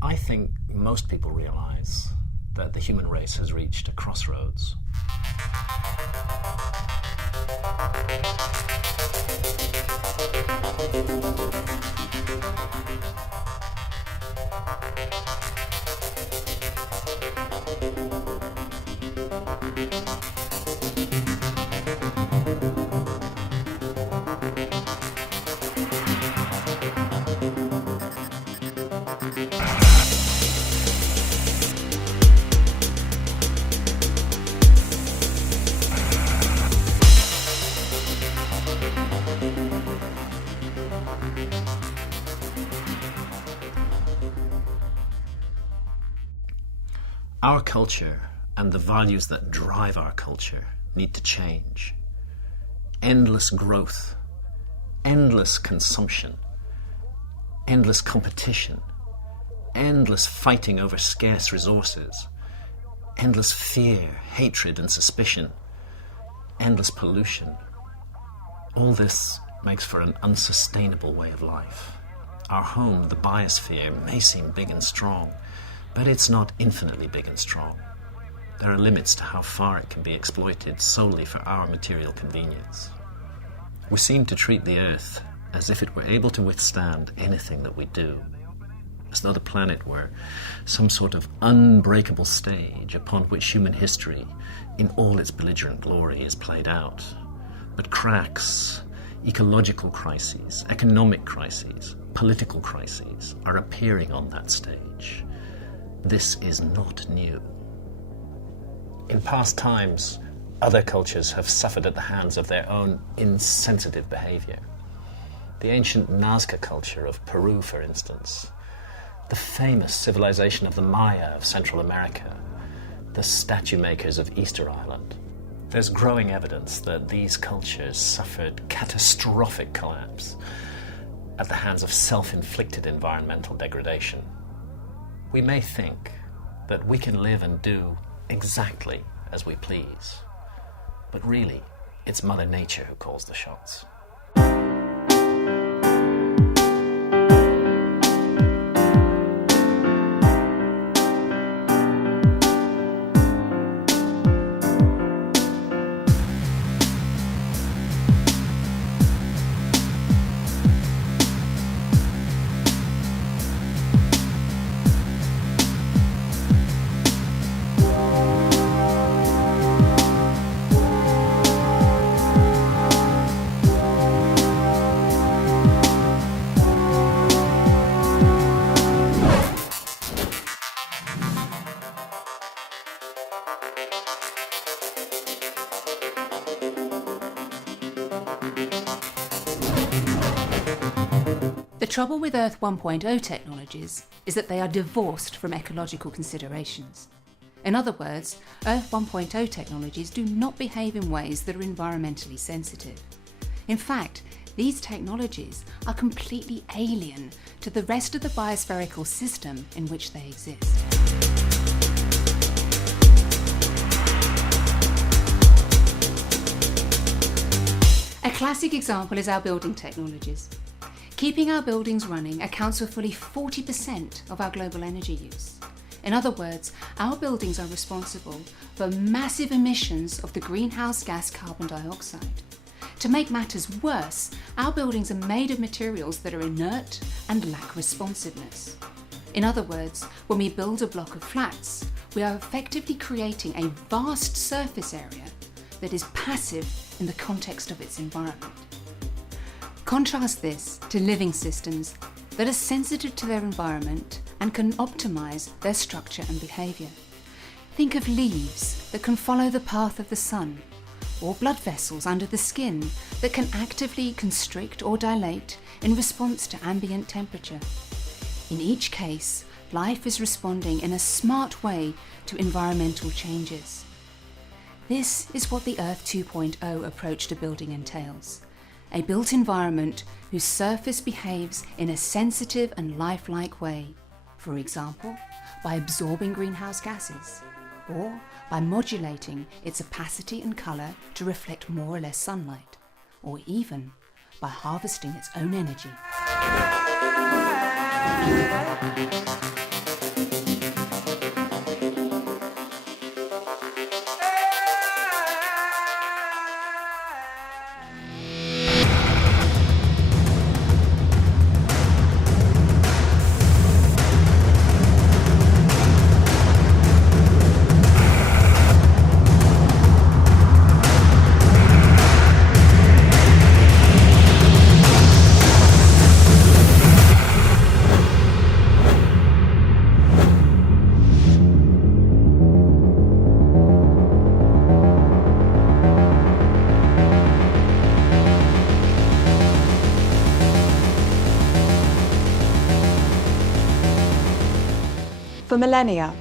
I think most people realize that the human race has reached a crossroads. Our culture and the values that drive our culture need to change. Endless growth, endless consumption, endless competition, endless fighting over scarce resources, endless fear, hatred and suspicion, endless pollution. All this makes for an unsustainable way of life. Our home, the biosphere, may seem big and strong, but it's not infinitely big and strong. There are limits to how far it can be exploited solely for our material convenience. We seem to treat the Earth as if it were able to withstand anything that we do, as though the planet were some sort of unbreakable stage upon which human history, in all its belligerent glory, is played out. But cracks, ecological crises, economic crises, political crises are appearing on that stage. This is not new. In past times, other cultures have suffered at the hands of their own insensitive behavior. The ancient Nazca culture of Peru, for instance, the famous civilization of the Maya of Central America, the statue makers of Easter Island. There's growing evidence that these cultures suffered catastrophic collapse at the hands of self-inflicted environmental degradation. We may think that we can live and do exactly as we please, but really, it's Mother Nature who calls the shots. The trouble with Earth 1.0 technologies is that they are divorced from ecological considerations. In other words, Earth 1.0 technologies do not behave in ways that are environmentally sensitive. In fact, these technologies are completely alien to the rest of the biospherical system in which they exist. A classic example is our building technologies. Keeping our buildings running accounts for fully 40% of our global energy use. In other words, our buildings are responsible for massive emissions of the greenhouse gas carbon dioxide. To make matters worse, our buildings are made of materials that are inert and lack responsiveness. In other words, when we build a block of flats, we are effectively creating a vast surface area that is passive in the context of its environment. Contrast this to living systems that are sensitive to their environment and can optimize their structure and behavior. Think of leaves that can follow the path of the sun, or blood vessels under the skin that can actively constrict or dilate in response to ambient temperature. In each case, life is responding in a smart way to environmental changes. This is what the Earth 2.0 approach to building entails. A built environment whose surface behaves in a sensitive and lifelike way, for example, by absorbing greenhouse gases, or by modulating its opacity and colour to reflect more or less sunlight, or even by harvesting its own energy. For millennia,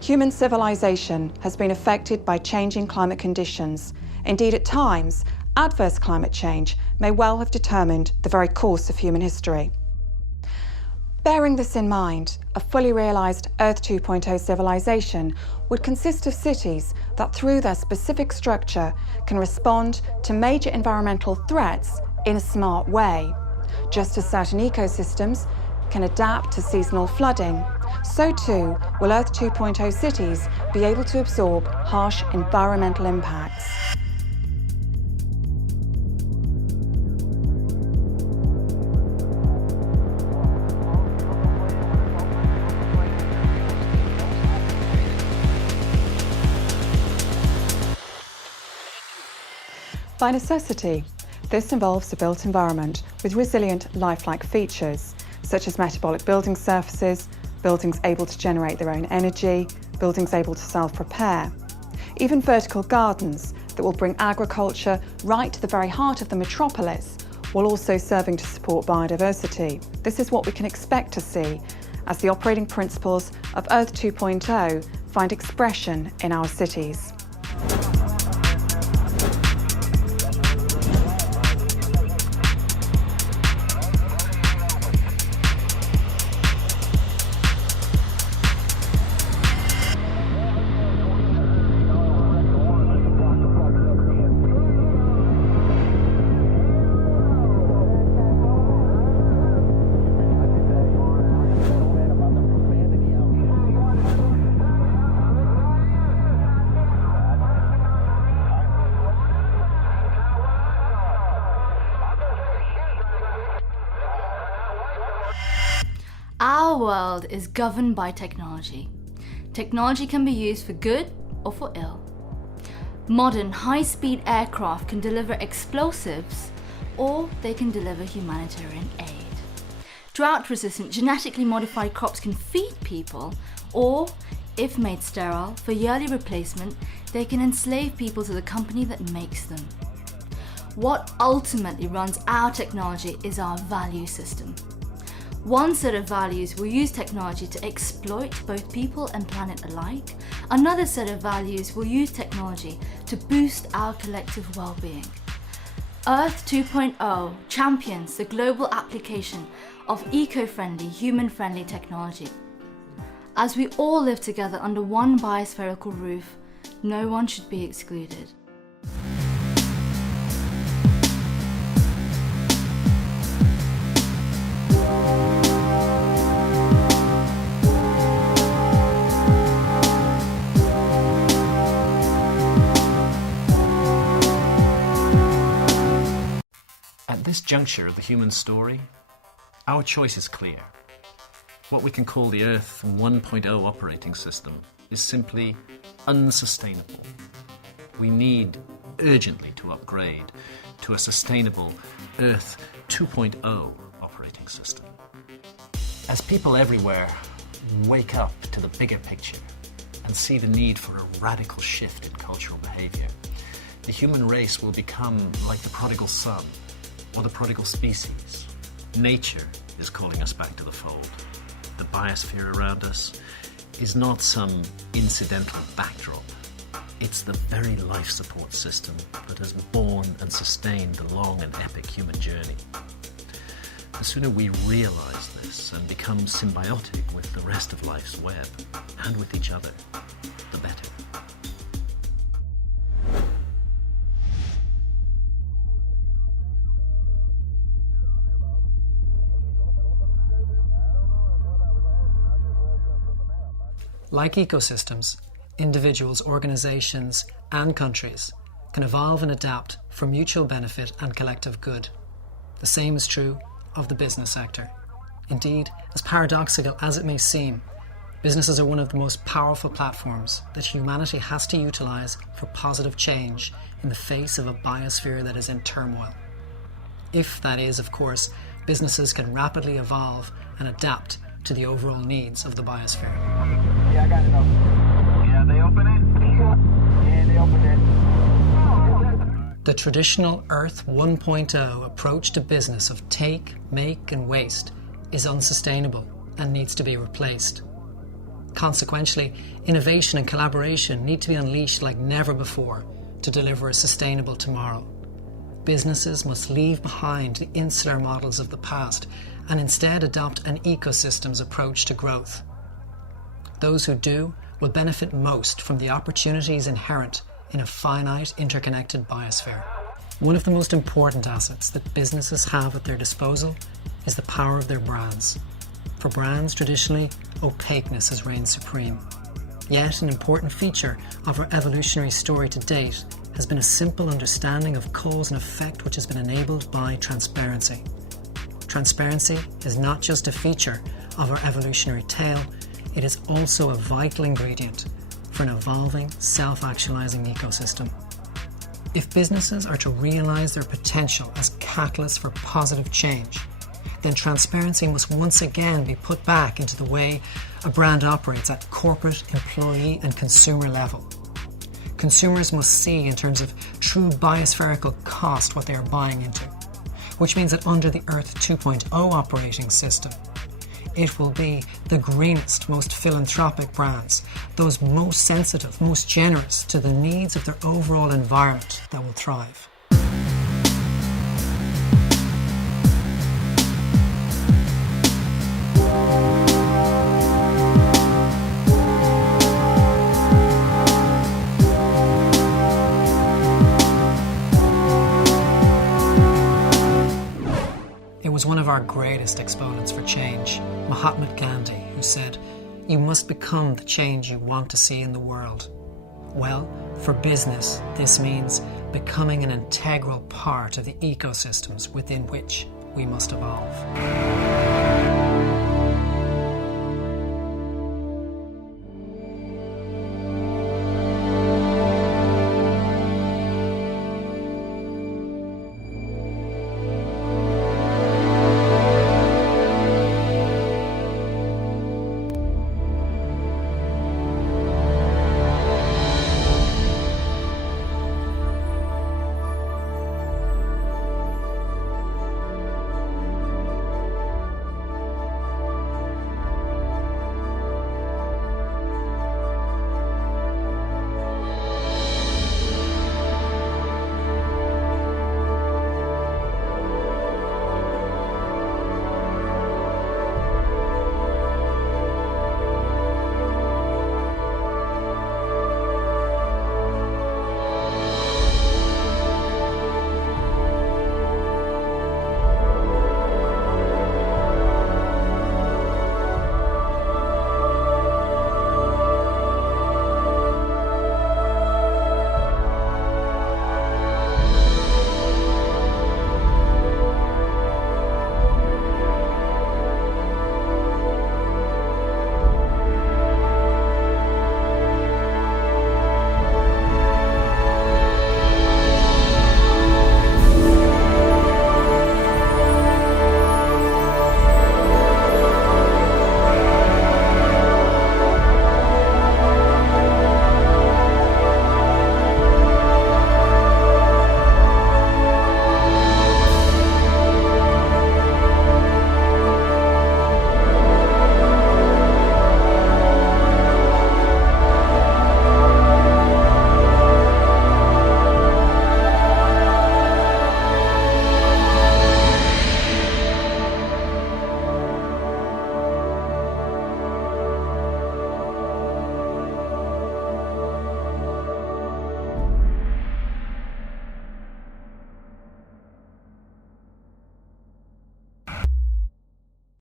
human civilization has been affected by changing climate conditions. Indeed, at times, adverse climate change may well have determined the very course of human history. Bearing this in mind, a fully realised Earth 2.0 civilization would consist of cities that, through their specific structure, can respond to major environmental threats in a smart way. Just as certain ecosystems can adapt to seasonal flooding, so too will Earth 2.0 cities be able to absorb harsh environmental impacts. By necessity, this involves a built environment with resilient lifelike features, such as metabolic building surfaces, buildings able to generate their own energy, buildings able to self-repair, even vertical gardens that will bring agriculture right to the very heart of the metropolis, while also serving to support biodiversity. This is what we can expect to see as the operating principles of Earth 2.0 find expression in our cities. Our world is governed by technology. Technology can be used for good or for ill. Modern high-speed aircraft can deliver explosives, or they can deliver humanitarian aid. Drought-resistant, genetically modified crops can feed people, or, if made sterile, for yearly replacement, they can enslave people to the company that makes them. What ultimately runs our technology is our value system. One set of values will use technology to exploit both people and planet alike. Another set of values will use technology to boost our collective well-being. Earth 2.0 champions the global application of eco-friendly, human-friendly technology. As we all live together under one biospherical roof, no one should be excluded. At this juncture of the human story, our choice is clear. What we can call the Earth 1.0 operating system is simply unsustainable. We need urgently to upgrade to a sustainable Earth 2.0 operating system. As people everywhere wake up to the bigger picture and see the need for a radical shift in cultural behaviour, the human race will become like the prodigal son or the prodigal species. Nature is calling us back to the fold. The biosphere around us is not some incidental backdrop. It's the very life support system that has borne and sustained the long and epic human journey. The sooner we realise this and become symbiotic with the rest of life's web and with each other, the better. Like ecosystems, individuals, organizations, and countries can evolve and adapt for mutual benefit and collective good. The same is true of the business sector. Indeed, as paradoxical as it may seem, businesses are one of the most powerful platforms that humanity has to utilize for positive change in the face of a biosphere that is in turmoil. If, that is, of course, businesses can rapidly evolve and adapt to the overall needs of the biosphere. Yeah, I got it open. Yeah, they open it? Yeah, they opened it. The traditional Earth 1.0 approach to business of take, make, and waste is unsustainable and needs to be replaced. Consequently, innovation and collaboration need to be unleashed like never before to deliver a sustainable tomorrow. Businesses must leave behind the insular models of the past and instead adopt an ecosystems approach to growth. Those who do will benefit most from the opportunities inherent in a finite, interconnected biosphere. One of the most important assets that businesses have at their disposal is the power of their brands. For brands, traditionally, opaqueness has reigned supreme. Yet, an important feature of our evolutionary story to date has been a simple understanding of cause and effect which has been enabled by transparency. Transparency is not just a feature of our evolutionary tale, it is also a vital ingredient for an evolving, self-actualizing ecosystem. If businesses are to realize their potential as catalysts for positive change, then transparency must once again be put back into the way a brand operates at corporate, employee and consumer level. Consumers must see in terms of true biospherical cost what they are buying into, which means that under the Earth 2.0 operating system, it will be the greenest, most philanthropic brands, those most sensitive, most generous to the needs of their overall environment that will thrive. It was one of our greatest exponents for change, Mahatma Gandhi, who said, "You must become the change you want to see in the world." Well, for business, this means becoming an integral part of the ecosystems within which we must evolve.